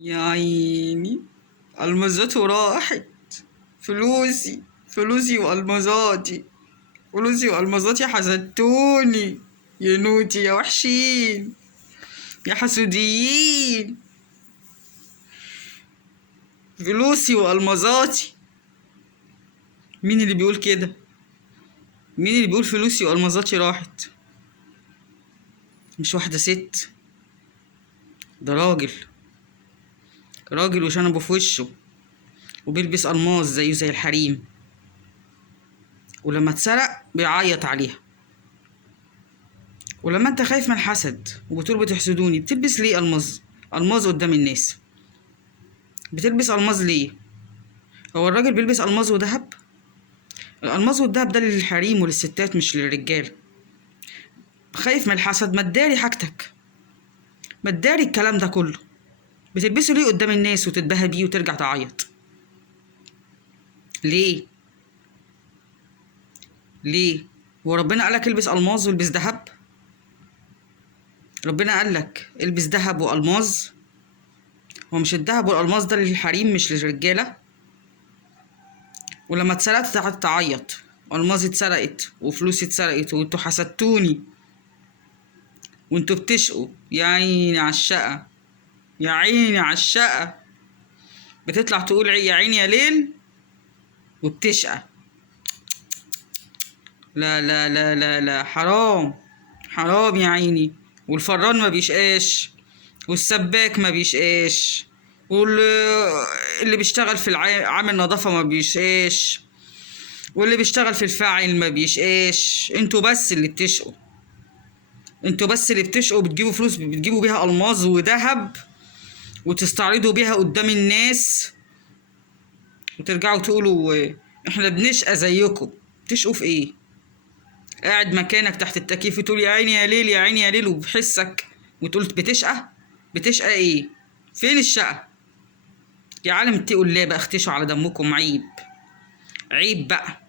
يا عيني، المزاته راحت. فلوسي والمزاتي، فلوسي والمزاتي حسدتوني. يا نوتي يا وحشين يا حسوديين. فلوسي والمزاتي. مين اللي بيقول كده؟ مين اللي بيقول فلوسي والمزاتي راحت؟ مش واحدة ست، ده راجل. راجل وشنبه في وشه وبيلبس الماظ زيه زي الحريم، ولما اتسرق بيعيط عليها. ولما انت خايف من الحسد وبتقول بتحسدوني، بتلبس ليه الماظ قدام الناس؟ بتلبس الماظ ليه؟ هو الراجل بيلبس الماظ وذهب؟ الالماظ والذهب ده للحريم وللستات مش للرجال. خايف من الحسد؟ ما تداري حاجتك، ما تداري الكلام ده كله. بتلبسه ليه قدام الناس وتتباهى بيه وترجع تعيط؟ ليه؟ ليه؟ هو ربنا قالك البس الماظ والبس ذهب؟ ربنا قالك البس ذهب والماظ؟ هو مش الذهب والالماظ ده للحريم مش للرجاله؟ ولما اتسرقت قعدت تعيط، الماظي اتسرقت وفلوسي اتسرقت وانتوا حسدتوني وانتوا بتشقوا. يا عيني عالشقة، يا عيني عالشقة. بتطلع تقول يا عيني يا ليل وبتشقى. لا لا لا لا لا، حرام حرام يا عيني. والفران ما بيشقاش، والسباك ما بيشقاش، واللي بيشتغل في عامل نظافة ما بيشقاش، واللي بيشتغل في الفاعل ما بيشقاش. انتوا بس اللي بتشقوا، انتوا بس اللي بتشقوا. بتجيبوا فلوس، بتجيبوا بيها الماظ وذهب وتستعرضوا بيها قدام الناس وترجعوا تقولوا احنا بنشقى زيكم. بتشقوا في ايه؟ قاعد مكانك تحت التكييف وتقول يا عيني يا ليل يا عيني يا ليل وبحسك وتقول بتشقى؟ بتشقى ايه؟ فين الشقة؟ يا عالم اتقوا الله بقى، اختشوا على دمكم. عيب، عيب بقى.